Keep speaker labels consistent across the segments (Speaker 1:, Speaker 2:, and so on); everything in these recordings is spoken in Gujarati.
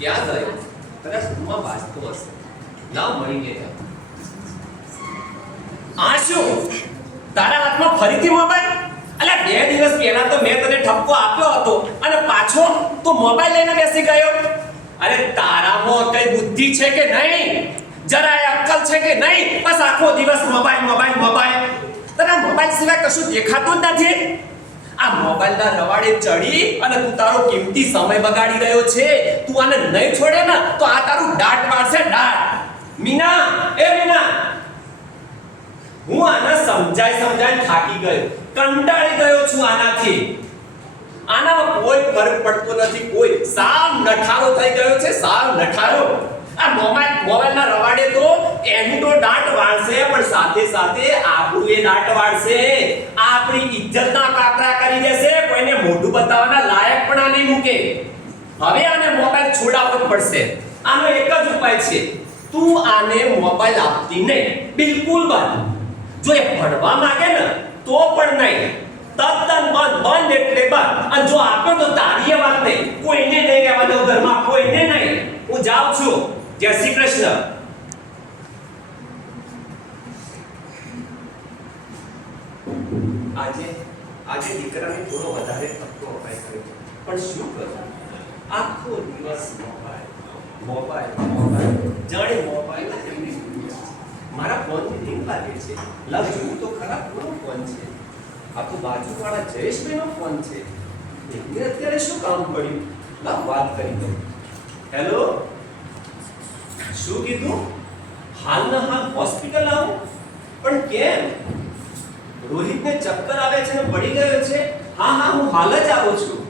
Speaker 1: ક્યાં ગયો કદાચ રૂમમાં વાંચતો હશે. લાવ મળીને જાઓ. આ શું? તારા હાથમાં ફરીથી મોબાઈલ અલ્યા, બે દિવસ પહેલા તો મેં તને ઠપકો આપ્યો હતો અને પાછો તું મોબાઈલ લઈને બેસી ગયો. અરે, તારામાં કઈ બુદ્ધિ છે કે નહીં? જરાય અક્કલ છે કે નહીં? બસ આખો દિવસ મોબાઈલ મોબાઈલ મોબાઈલ તને મોબાઈલ સિવાય કશું દેખાતું જ નથી? આ મોબાઈલના રવાડે ચડી અને તું તારો કિંમતી સમય બગાડી રહ્યો છે. તું આને નહીં છોડે ને તો આ તારું દાટ મારશે દાટ મીના, એ મીના. હું આને સમજાય સમજાય થાકી ગયો. કંટાળી ગયો છું આનાથી. આનામાં કોઈ ફરક પડતો નથી. કોઈ સાવ નઠારો થઈ ગયો છે, સાવ નઠારો. આ મોબાઈલ, મોબાઈલના રવાડે તો એનું તો દાંત વાળશે, પણ સાથે સાથે આપણું એ દાંત વાળશે. આપણી ઇજ્જતના મૂકે હવે આને મોબાઈલ છોડાવવો જ પડશે. આનો એક જ ઉપાય છે. તું આને મોબાઈલ આપતી નહીં. બિલકુલ બંધ જો એ ભણવા માંગે ને, તો પણ નહીં. તદ્દન બંધ બંધ એટલે બંધ અને જો આપ્યો તો તારી વાત નહીં. કોઈને નહીં રહેવા દઉં ઘરમાં, કોઈને નહીં. હું જાઉં છું. જય શ્રી કૃષ્ણ. આજે આજે દીકરાને થોડો વધારે તકતો અપાય કર્યો પણ શું કરું? આખો દિવસ મોબાઈલ. મોબાઈલ. મોબાઈલ જાણે મોબાઈલ મારા ફોનથી લિંક લાગે છે. લવ જોવું તો ખરાબ કોનો ફોન છે. આ તો બાજુવાળા જયેશભાઈનો ફોન છે. એમને અત્યારે શું કામ પડ્યું? લાવ વાત કરી દઉં. હેલો શું કીધું? હાલના હાલ હોસ્પિટલ આવો? પણ કેમ? રોહિતને ચક્કર આવે છે ને પડી ગયો છે? હા હા હું હાલ જ આવું છું.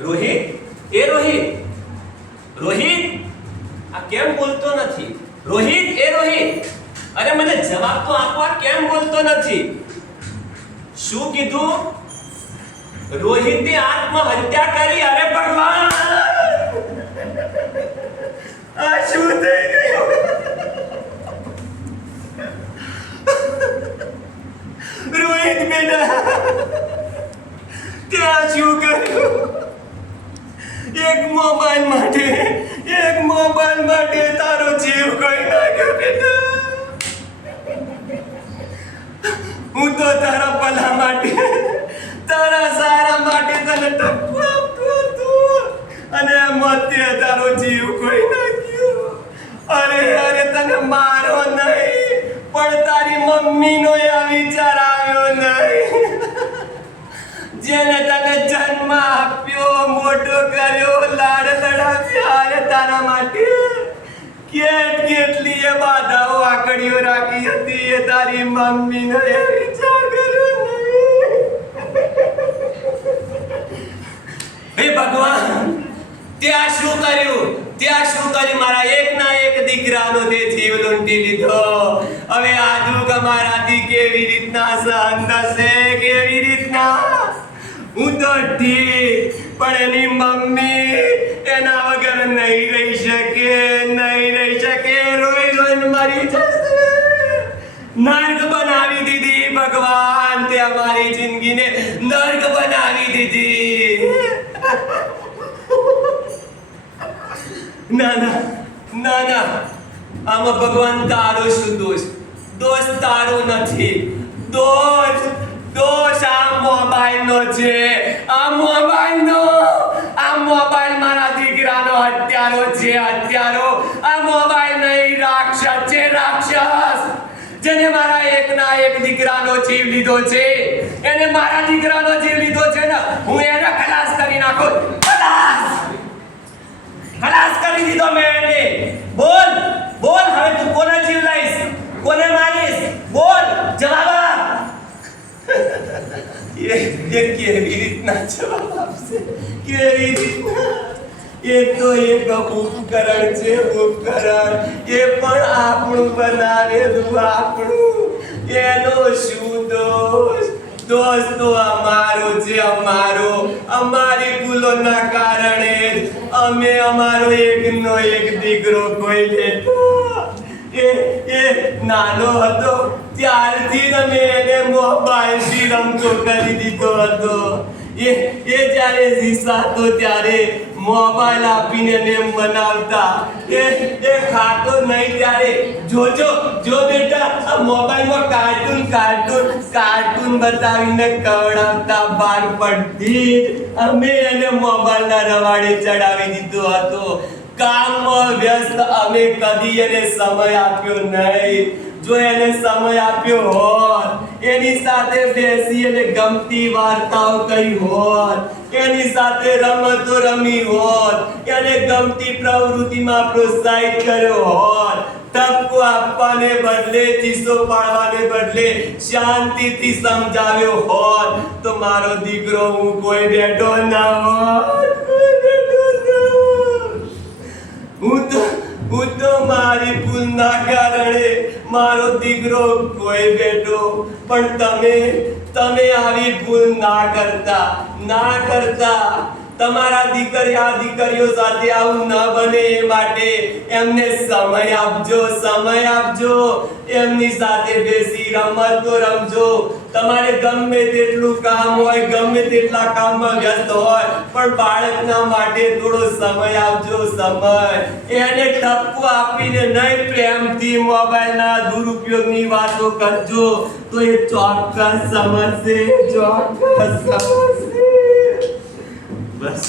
Speaker 1: રોહિત? એ રોહિત? રોહિત? આ કેમ બોલતો નથી? રોહિત? એ રોહિત? અરે મને જવાબ તો આપવા કેમ બોલતો નથી? શું કીધું? રોહિતે આત્મહત્યા કરી, અરે ભગવાન! આ શું થઈ ગયું? રોહિત બેટા, ત્યાં શું કર્યું? એક મોબાઈલ માટે, એક મોબાઈલ માટે તારો જીવ કોઈ નાખ્યો બેટા. હું તો તારા ભલા માટે જીવ કોઈ નાખ્યો. અરે અરે, તને મારો નહીં, પણ તારી મમ્મીનો આ વિચાર આવ્યો નહીં. જેને તને જન્મ આપ્યો મોટો કર્યો, લાડ લડાવ્યા, અરે, તારા માટે કેટ કેટલી એ બાધાઓ આકડીઓ રાખી હતી એ તારી મમ્મીનો એ વિચાર કર્યો નહીં હે ભગવાન ત્યાં શું કર્યું? ત્યાં શું કર્યું? મારા એકના એક દીકરાનો તે જીવ લૂંટી લીધો. હવે આ દુઃખ અમારાથી કેવી રીતના સહન થશે? કેવી રીતના? હું તો ઠીક પણ એની મમ્મી એના વગર નહીં રહી શકે, નહીં રહી શકે. રોઈ રોઈને મરી જશે. નર્ક બનાવી દીધી ભગવાન. તે અમારી જિંદગીને નર્ક બનાવી દીધી. ના ના ના ના આમાં ભગવાન તારો શું દોષ? દોષ તારો નથી. દોષ દોષ આ મોબાઈલનો છે. આ મોબાઈલનો, આ મોબાઈલ મારા દીકરાનો હત્યારો છે, હત્યારો. આ મોબાઈલ નહીં, રાક્ષસ છે, રાક્ષસ. જેને મારા એકના એક દીકરાનો જીવ લીધો છે. એને મારા દીકરાનો જીવ લીધો છે ને, હું એને ખલાસ કરી નાખું. ખલાસ કરી દીધો મેં એને બોલ બોલ, હવે તું કોને જીવ લઈશ? કોને મારીશ? બોલ, જવાબ. આપ એ એ કેવી રીતના જવાબ આપશે? કેવી રીતના? એ તો એક ઉપકરણ છે, ઉપકરણ. એ પણ આપણું બનાવેલું આપણું. એનો શું દોષ?
Speaker 2: દોસ્તો અમારો છે અમારો. અમારી ભૂલોના કારણે જ અમે અમારો એકનો એક દીકરો કોઈ લેતો એ એ નાનો હતો, ત્યારથી જ અમે એને મોબાઈલથી રમતો કરી દીધો હતો. એ એ જ્યારે રીસાતો ત્યારે મોબાઈલ આપીને નેમ બનાવતા. એ એ ખાતો નહીં ત્યારે. જોજો, જો બેટા, આ મોબાઈલમાં કાર્ટૂન કાર્ટૂન કાર્ટૂન બતાવીને કવડાવતા બાર પડતી અમે એને મોબાઈલના રવાડે ચડાવી દીધો હતો. કામમાં વ્યસ્ત, અમે કદી એને સમય આપ્યો નહીં. જો એને સમય આપ્યો હોત, એની સાથે બેસી અને ગમતી વાર્તાઓ કરી હોત, એની સાથે રમતો રમી હોત, એને ગમતી પ્રવૃત્તિમાં પ્રોત્સાહિત કર્યો હોત તપકો આપવાને બદલે, ચીસો પાડવાને બદલે શાંતિથી સમજાવ્યો હોત, તો મારો દીકરો હું કોઈ બેઠો ના હોત કોઈ બેઠો ના હોત. હું તો હું તો મારી ભૂલના કારણે મારો દીકરો કોઈ બેઠો પણ તમે તમે આવી ભૂલ ના કરતા ના કરતા તમારા દીકરા દીકરીઓ સાથે આવું ન બને એ માટે એમને સમય આપજો સમય આપજો. એમની સાથે બેસી રમતો રમજો. તમારે ગમે તેટલું કામ હોય, ગમે તેટલા કામમાં વ્યસ્ત હોય, પણ બાળકના માટે થોડો સમય આપજો, સમય. એને ટપકો આપીને નહીં પ્રેમથી મોબાઈલના દુરુપયોગની વાતો કરજો. તો એ ચોક્કસ સમજશે ચોક્કસ સમજશે.
Speaker 1: બસ